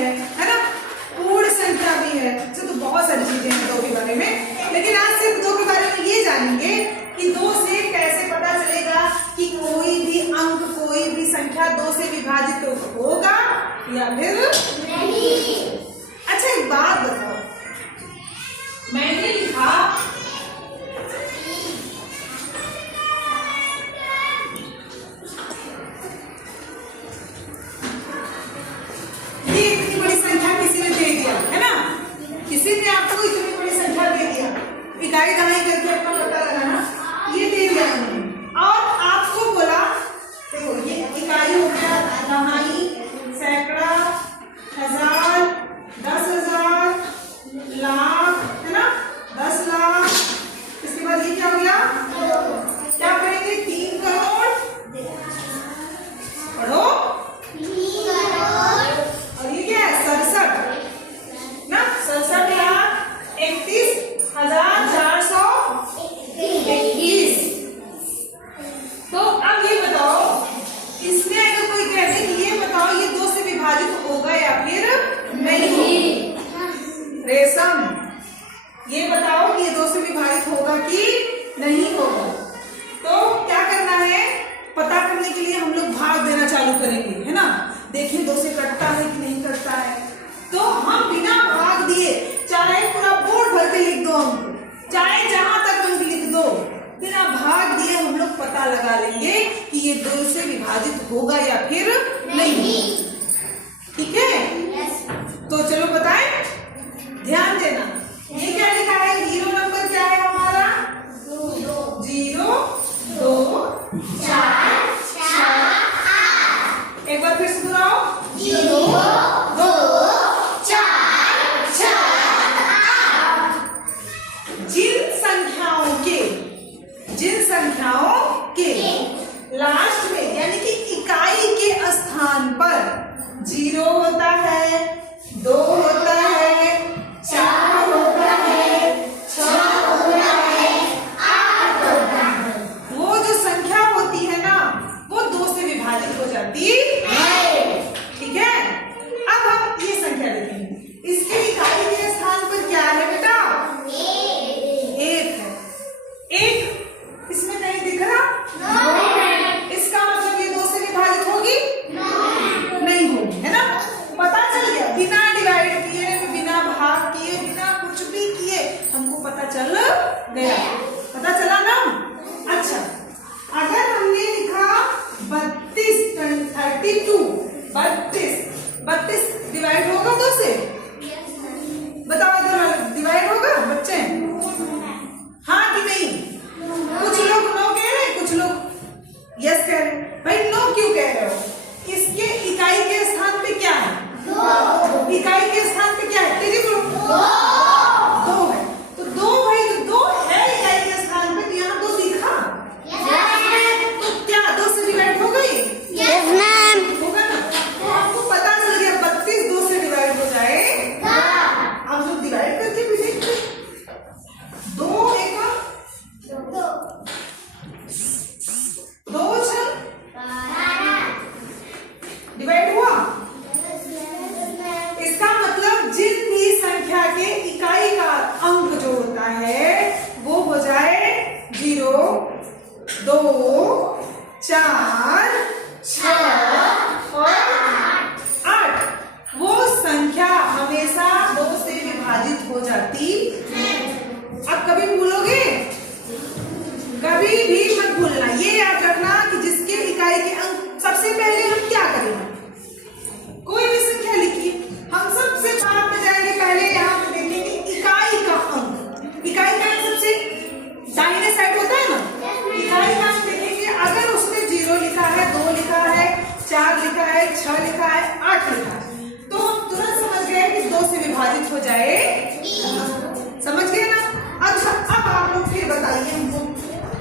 है ना, पूर्ण संख्या भी है, तो बहुत सारी चीजें हैं दो के बारे में। लेकिन आज सिर्फ दो के बारे में ये जानेंगे कि दो से कैसे पता चलेगा कि कोई भी अंक, कोई भी संख्या दो से विभाजित होगा या फिर नहीं। अच्छा एक बात बताओ, मैंने लिखा ये इतनी बड़ी संख्या किसी ने दे दिया है ना, किसी ने आपको इतनी बड़ी संख्या दे दिया, इकाई दहाई करके अपना पता लगाना, ये दे दिया उन्होंने और आपको बोला देखो ये इकाई हो गया, दहाई, सैकड़ा, हजार, 10,000, लाख, है ना, 10 लाख। इसके बाद ये क्या हो गया, क्या पढ़ेंगे, 3 करोड़, पढ़ो 3 करोड़, और ये क्या है 67 ना, 67 लाख 31,421। तो अब ये बताओ, इसमें अगर कोई कह दे कि ये बताओ ये दो से विभाजित होगा या फिर नहीं, रेशम ये बताओ कि ये दो से विभाजित होगा कि नहीं होगा। तो क्या करना है, पता करने के लिए हम लोग भाग देना चालू करेंगे, है ना, देखिए दो से कटता है कि नहीं कटता है। तो हम बिना भाग दिए, चाहे पूरा बोर्ड भर के लिख दो हमको, चाहे जहां तक अंक लिख दो, बिना भाग दिए हम लोग पता लगा लेंगे कि ये दो से विभाजित होगा या फिर नहीं। ठीक है, तो चलो बताएं, ध्यान देना। ये क्या लिखा है, 0 नंबर क्या है हमारा, 0 2 4 6। एक बार फिर से दोहराओ, 0 2 4 6 8। जिन संख्याओं के लास्ट में यानी कि इकाई के स्थान पर 0 होता है, 2 होता है, 4 होता है, 6 होता है, 8 होता है, वो जो संख्या होती है ना वो 2 से विभाजित हो जाती है। ठीक है, अब हम ये संख्या देखेंगे, इसके इकाई के स्थान पर क्या है बेटा, 1 है। 1 इसमें नहीं दिख रहा, इसका मतलब ये 2 से विभाजित होगी नहीं होगी, है ना, पता चल गया, बिना डिवाइड किए, बिना भाग किए, बिना कुछ भी किए हमको पता चल गया।